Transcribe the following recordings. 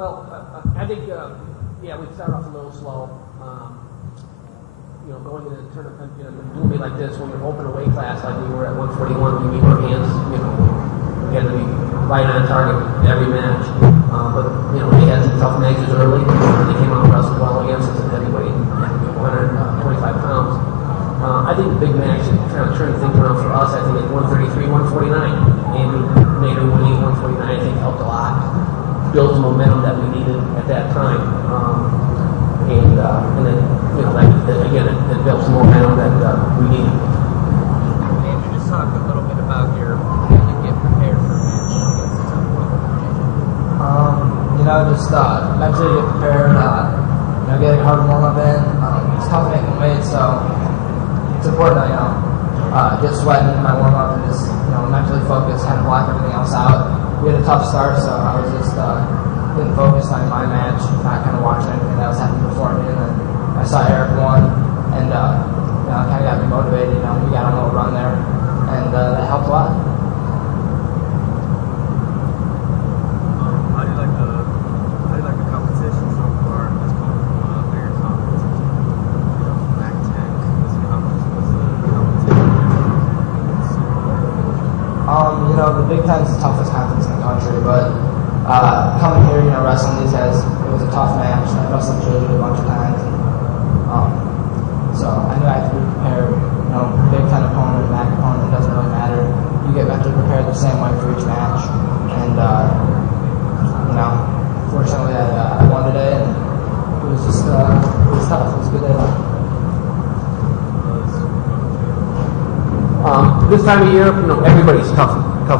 Well, I think, we start off a little slow. Going into the tournament, doing it like this, when you're open away class, like we were at 141, we need our hands, we had to be right on target every match. But they had some tough matches early. They came out and wrestled well against us at heavyweight, 125 pounds. I think the big match that kind of turned things around for us, I think, at 133, 149. Andrew Nader winning 149, I think, helped a lot. Build the momentum that we needed at that time. And then, it built some momentum that we needed. Andrew, just talk a little bit about how you get prepared for a match against a tough opponent. Just mentally get prepared, getting hard warm-up in. It's tough making weight, so it's important to get sweating in my warm-up and just, mentally focus, kind of block everything else out. We had a tough start, so I was just getting focused on my match, not kind of watching anything that was happening before me. And then I saw Eric won, and it kind of got me motivated. We got a little run there, and that helped a lot. How do you like the competition so far? It's coming from a bigger conference, Mac-10. How much was the competition? The Big Ten is the toughest conference in the country, but coming here, wrestling these guys, it was a tough match. I wrestled JJ a bunch of times. So I knew I had to be prepared. Big Ten opponent, MAC opponent, it doesn't really matter. You get mentally prepared the same way for each match. And, fortunately I won today, and it was just, it was tough. It was a good day. This time of year, everybody's tough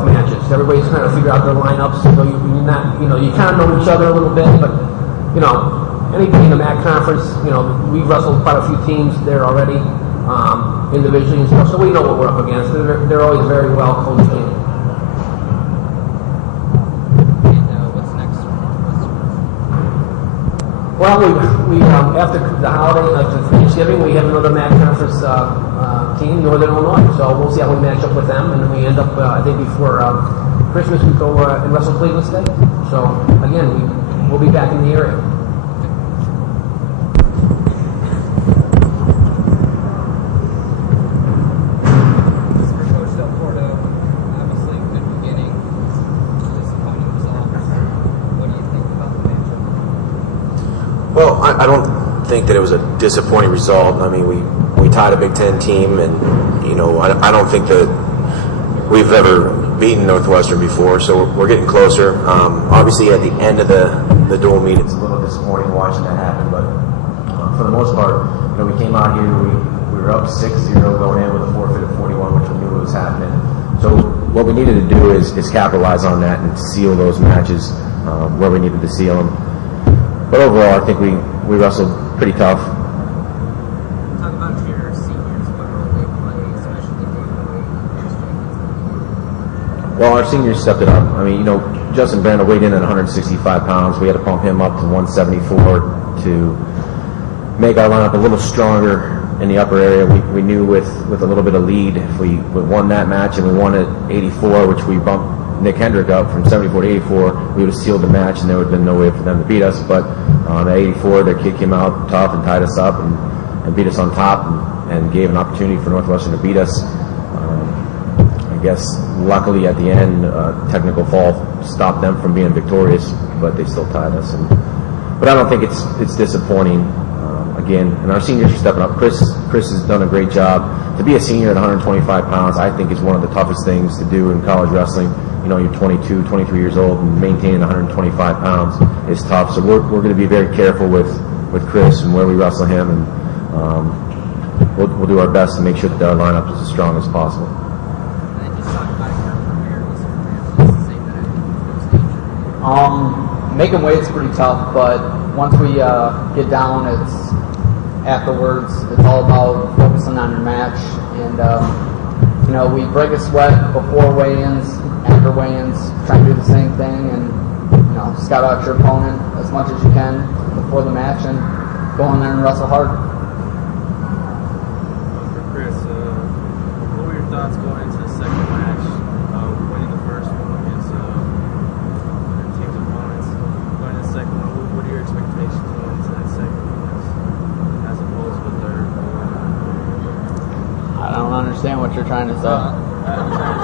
matches. Everybody's trying to figure out their lineups. You kind of know each other a little bit, but anything in the MAC conference, we've wrestled quite a few teams there already, individually and stuff, so we know what we're up against. They're always very well coached in. And what's next? Well, we after the holiday, after Thanksgiving, we have another MAC conference team, Northern Illinois. So we'll see how we match up with them, and then we end up, I think, before Christmas, we go and wrestle Cleveland State. So again, we'll be back in the area. For Coach Del Porto, obviously good beginning, disappointing result. What do you think about the matchup? Well, I don't think that it was a disappointing result. I mean, we tied a Big Ten team, and I don't think that we've ever beaten Northwestern before, so we're getting closer. Obviously, at the end of the dual meet, it's a little disappointing watching that happen, but for the most part, we came out here, we were up 6-0 going in with a forfeit of 41, which we knew was happening. So what we needed to do is capitalize on that and seal those matches where we needed to seal them. But overall, I think we wrestled pretty tough. Talk about your seniors, what role they play, especially Well, our seniors stepped it up. I mean, Justin Brandel weighed in at 165 pounds. We had to pump him up to 174 to make our lineup a little stronger in the upper area. We knew with a little bit of lead, if we won that match and we won at 84, which we bumped Nick Hendrick up from 74 to 84, we would have sealed the match, and there would have been no way for them to beat us. But at 84, their kid came out tough and tied us up and beat us on top and gave an opportunity for Northwestern to beat us. I guess luckily at the end, technical fall stopped them from being victorious, but they still tied us. But I don't think it's disappointing. Again, and our seniors are stepping up. Chris has done a great job. To be a senior at 125 pounds, I think is one of the toughest things to do in college wrestling. You're 22, 23 years old, and maintaining 125 pounds is tough. So we're going to be very careful with Chris and where we wrestle him, and we'll do our best to make sure that our lineup is as strong as possible. And just talk about your preparedness for matches, the same that I did. Making weight's pretty tough, but once we get down, it's afterwards. It's all about focusing on your match, and we break a sweat before weigh-ins, after weigh-ins, try and do the same thing, and scout out your opponent as much as you can before the match, and go in there and wrestle hard. For Chris, what were your thoughts going into the second match, winning the first one against team's opponents, going into the second understand what you're trying to say. I'm trying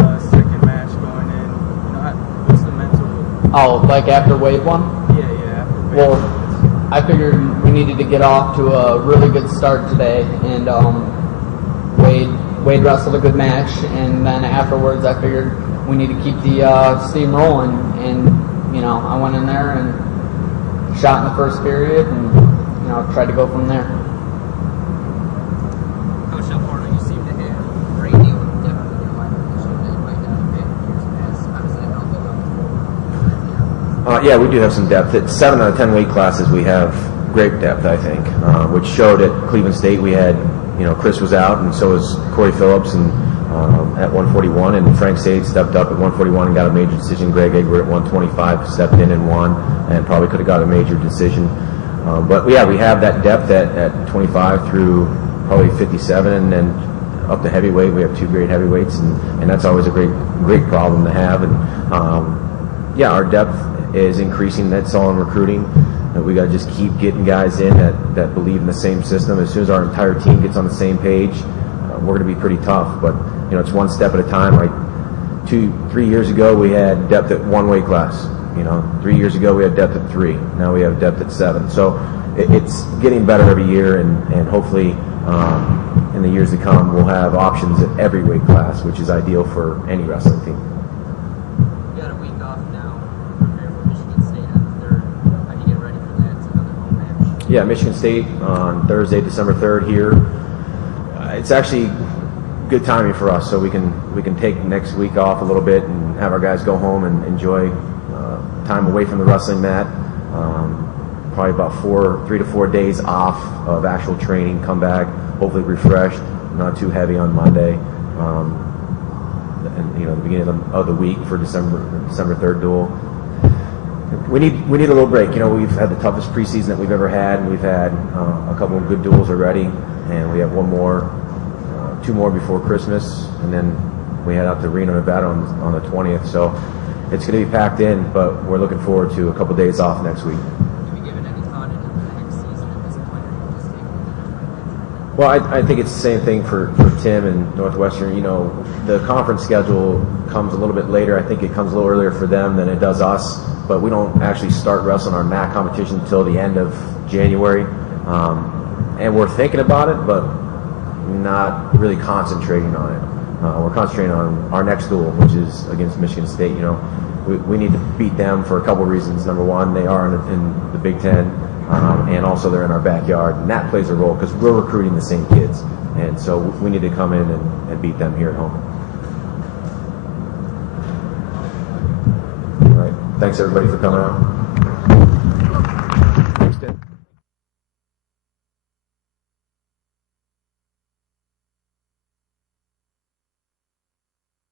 to say, second match going in. You know, what's the mental? Oh, like after wave one? Yeah, after wave Well, one. I figured we needed to get off to a really good start today, and Wade wrestled a good match, and then afterwards I figured we need to keep the steam rolling, and I went in there and shot in the first period, and tried to go from there. Coach Del Porto, you seem to have a great deal of depth in your lineup this year that you might not have had in years past. How does that help you? Yeah, we do have some depth. At 7 out of 10 weight classes, we have great depth, I think, which showed at Cleveland State. We had, Chris was out, and so was Corey Phillips, and at 141, and Frank Sade stepped up at 141 and got a major decision. Greg Egbert at 125 stepped in and won, and probably could have got a major decision. But yeah, we have that depth at 25 through probably 57, and then up to heavyweight. We have two great heavyweights, and that's always a great problem to have. And yeah, our depth is increasing. That's all in recruiting. And we got to just keep getting guys in that believe in the same system. As soon as our entire team gets on the same page, we're going to be pretty tough. But it's one step at a time. Like 2-3 years ago, we had depth at one weight class. 3 years ago we had depth at 3. Now we have depth at 7. So it's getting better every year, and hopefully in the years to come we'll have options at every weight class, which is ideal for any wrestling team. You got a week off now. Prepare for Michigan State on the 3rd. How do you get ready for that? It's another home match. Yeah, Michigan State on Thursday, December 3rd here. It's actually good timing for us, so we can take next week off a little bit and have our guys go home and enjoy time away from the wrestling mat. Probably about 3 to 4 days off of actual training, come back, hopefully refreshed, not too heavy on Monday. And the beginning of the week for December 3rd duel. We need a little break. We've had the toughest preseason that we've ever had, and we've had a couple of good duels already, and we have two more before Christmas, and then we head out to Reno, Nevada on the 20th. So it's going to be packed in, but we're looking forward to a couple days off next week. Have you given any thought into the next season at this point, or you just take it? Well, I think it's the same thing for Tim and Northwestern. The conference schedule comes a little bit later. I think it comes a little earlier for them than it does us, but we don't actually start wrestling our MAC competition until the end of January. And we're thinking about it, but not really concentrating on it. We're concentrating on our next duel, which is against Michigan State. We need to beat them for a couple of reasons. Number one, they are in the Big Ten, and also they're in our backyard, and that plays a role because we're recruiting the same kids, and so we need to come in and beat them here at home. All right, thanks everybody for coming out.